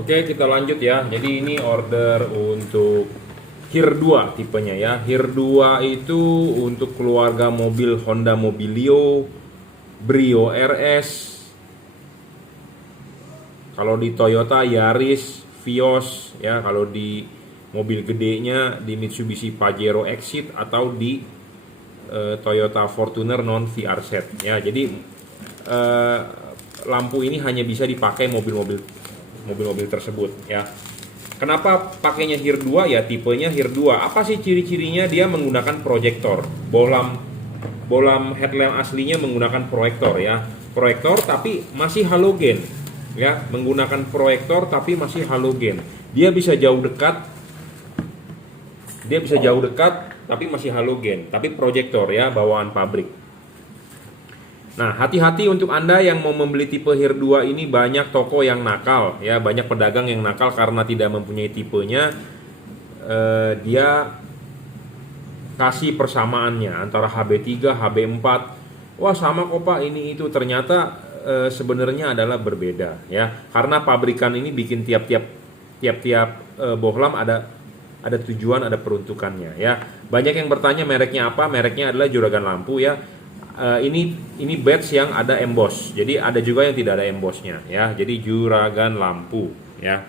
Oke, kita lanjut ya. Jadi ini order untuk HIR 2 tipenya ya. HIR 2 itu untuk keluarga mobil Honda Mobilio, Brio RS. Kalau di Toyota Yaris, Vios ya. Kalau di mobil gedenya di Mitsubishi Pajero Exit atau di Toyota Fortuner non VRZ ya. Jadi lampu ini hanya bisa dipakai mobil-mobil tersebut ya. Kenapa pakainya HIR 2 ya, tipenya HIR 2. Apa sih ciri-cirinya? Dia menggunakan proyektor. Bohlam headlamp aslinya menggunakan proyektor ya. Proyektor tapi masih halogen ya, menggunakan proyektor tapi masih halogen. Dia bisa jauh dekat tapi masih halogen, tapi proyektor ya, bawaan pabrik. Nah, hati-hati untuk Anda yang mau membeli tipe HIR 2 ini. Banyak toko yang nakal ya, banyak pedagang yang nakal karena tidak mempunyai tipenya. Dia kasih persamaannya antara HB3, HB4. Wah, sama kok Pak, ini itu. Ternyata sebenarnya adalah berbeda ya. Karena pabrikan ini bikin tiap-tiap bohlam ada tujuan, ada peruntukannya ya. Banyak yang bertanya mereknya apa? Mereknya adalah Juragan Lampu ya. Ini badge yang ada emboss. Jadi ada juga yang tidak ada embossnya ya. Jadi Juragan Lampu ya.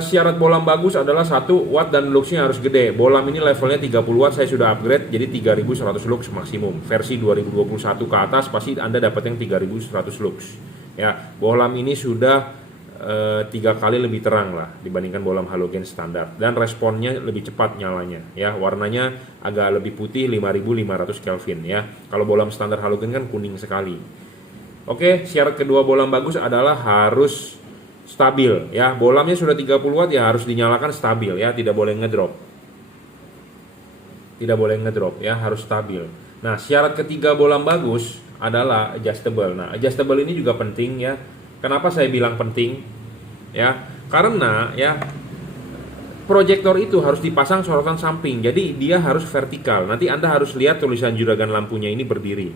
Syarat bohlam bagus adalah 1 watt dan luxnya harus gede. Bohlam ini levelnya 30 watt, saya sudah upgrade jadi 3100 lux maksimum. Versi 2021 ke atas pasti Anda dapat yang 3100 lux ya. Bohlam ini sudah 3 kali lebih terang lah dibandingkan bohlam halogen standar, dan responnya lebih cepat nyalanya ya. Warnanya agak lebih putih, 5500 Kelvin ya. Kalau bohlam standar halogen kan kuning sekali. Oke, syarat kedua bohlam bagus adalah harus stabil ya. Bohlamnya sudah 30 watt ya, harus dinyalakan stabil ya, tidak boleh ngedrop. Tidak boleh ngedrop ya, harus stabil. Nah, syarat ketiga bohlam bagus adalah adjustable. Nah, adjustable ini juga penting ya. Kenapa saya bilang penting? Ya, karena ya proyektor itu harus dipasang sorotan samping. Jadi dia harus vertikal. Nanti Anda harus lihat tulisan Juragan Lampunya ini berdiri.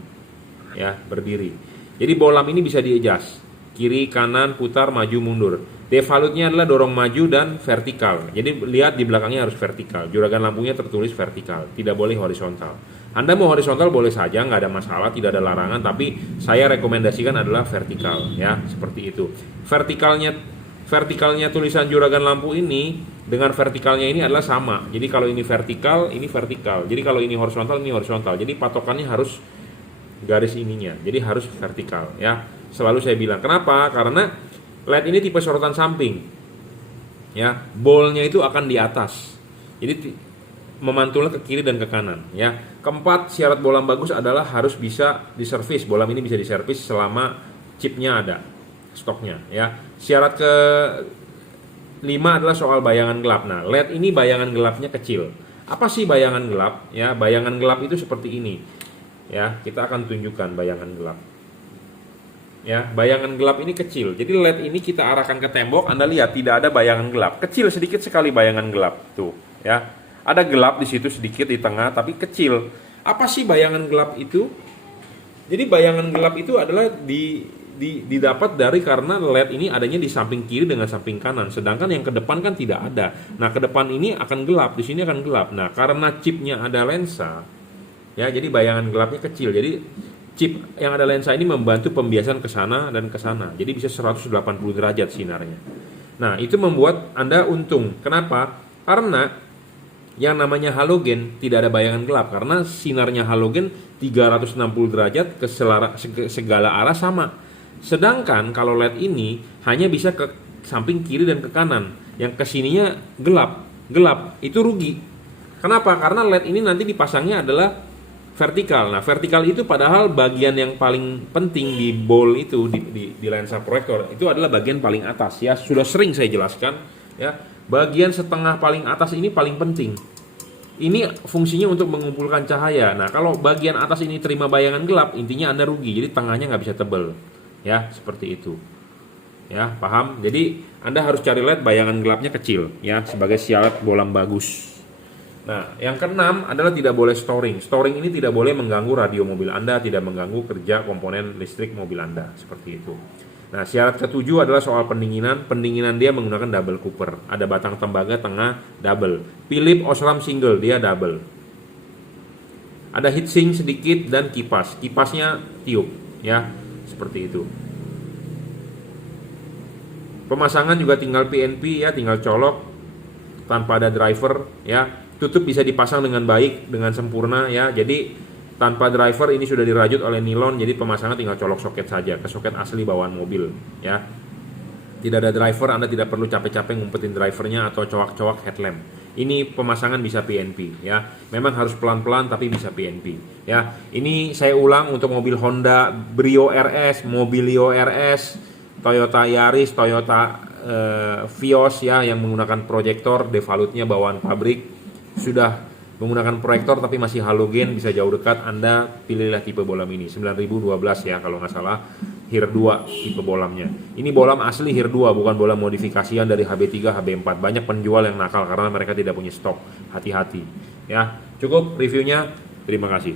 Ya, berdiri. Jadi bohlam ini bisa di-adjust. Kiri, kanan, putar, maju, mundur. Devalutnya adalah dorong maju dan vertikal. Jadi lihat di belakangnya harus vertikal. Juragan lampunya tertulis vertikal, tidak boleh horizontal. Anda mau horizontal boleh saja, nggak ada masalah, tidak ada larangan. Tapi saya rekomendasikan adalah vertikal, ya seperti itu. Vertikalnya tulisan Juragan Lampu ini dengan vertikalnya ini adalah sama. Jadi kalau ini vertikal, ini vertikal. Jadi kalau ini horizontal, ini horizontal. Jadi patokannya harus garis ininya. Jadi harus vertikal, ya. Selalu saya bilang. Kenapa? Karena LED ini tipe sorotan samping, ya. Bolnya itu akan di atas. Jadi memantulnya ke kiri dan ke kanan ya. Keempat, syarat bohlam bagus adalah harus bisa diservis. Bohlam ini bisa diservis selama chipnya ada, stoknya ya. Syarat ke 5 adalah soal bayangan gelap. Nah, LED ini bayangan gelapnya kecil. Apa sih bayangan gelap? Ya, bayangan gelap itu seperti ini. Ya, kita akan tunjukkan bayangan gelap. Ya, bayangan gelap ini kecil. Jadi LED ini kita arahkan ke tembok, Anda lihat tidak ada bayangan gelap. Kecil, sedikit sekali bayangan gelap tuh, ya. Ada gelap di situ sedikit di tengah, tapi kecil. Apa sih bayangan gelap itu? Jadi bayangan gelap itu adalah didapat dari karena LED ini adanya di samping kiri dengan samping kanan, sedangkan yang ke depan kan tidak ada. Nah, ke depan ini akan gelap, di sini akan gelap. Nah, karena chipnya ada lensa, ya, jadi bayangan gelapnya kecil. Jadi chip yang ada lensa ini membantu pembiasan ke sana dan ke sana. Jadi bisa 180 derajat sinarnya. Nah, itu membuat Anda untung. Kenapa? Karena yang namanya halogen tidak ada bayangan gelap, karena sinarnya halogen 360 derajat ke segala arah sama. Sedangkan kalau LED ini hanya bisa ke samping kiri dan ke kanan, yang kesininya gelap itu rugi. Kenapa? Karena LED ini nanti dipasangnya adalah vertikal. Nah, vertikal itu padahal bagian yang paling penting di bowl itu di lensa proyektor itu adalah bagian paling atas ya. Sudah sering saya jelaskan ya. Bagian setengah paling atas ini paling penting. Ini fungsinya untuk mengumpulkan cahaya. Nah, kalau bagian atas ini terima bayangan gelap, intinya Anda rugi. Jadi tengahnya nggak bisa tebal. Ya, seperti itu. Ya, paham? Jadi Anda harus cari LED bayangan gelapnya kecil ya, sebagai syarat bohlam bagus. Nah, yang keenam adalah tidak boleh storing. Storing ini tidak boleh mengganggu radio mobil Anda, tidak mengganggu kerja komponen listrik mobil Anda, seperti itu. Nah, syarat ketujuh adalah soal pendinginan. Pendinginan dia menggunakan double cooper. Ada batang tembaga tengah double. Philips Osram single, dia double. Ada heatsink sedikit dan kipas. Kipasnya tiup, ya, seperti itu. Pemasangan juga tinggal PNP, ya, tinggal colok tanpa ada driver, ya. Tutup bisa dipasang dengan baik, dengan sempurna, ya. Jadi tanpa driver ini sudah dirajut oleh nilon, jadi pemasangan tinggal colok soket saja ke soket asli bawaan mobil, ya. Tidak ada driver, Anda tidak perlu capek-capek ngumpetin drivernya atau coak-coak headlamp. Ini pemasangan bisa PNP, ya. Memang harus pelan-pelan tapi bisa PNP, ya. Ini saya ulang untuk mobil Honda Brio RS, Mobilio RS, Toyota Yaris, Toyota Vios, ya, yang menggunakan proyektor, devalutnya bawaan pabrik, sudah menggunakan proyektor tapi masih halogen, bisa jauh dekat, Anda pilihlah tipe bolam ini 9012, ya, kalau nggak salah HIR 2 tipe bolamnya. Ini bolam asli HIR 2, bukan bolam modifikasian dari HB3 HB4. Banyak penjual yang nakal karena mereka tidak punya stok. Hati-hati, ya. Cukup reviewnya, terima kasih.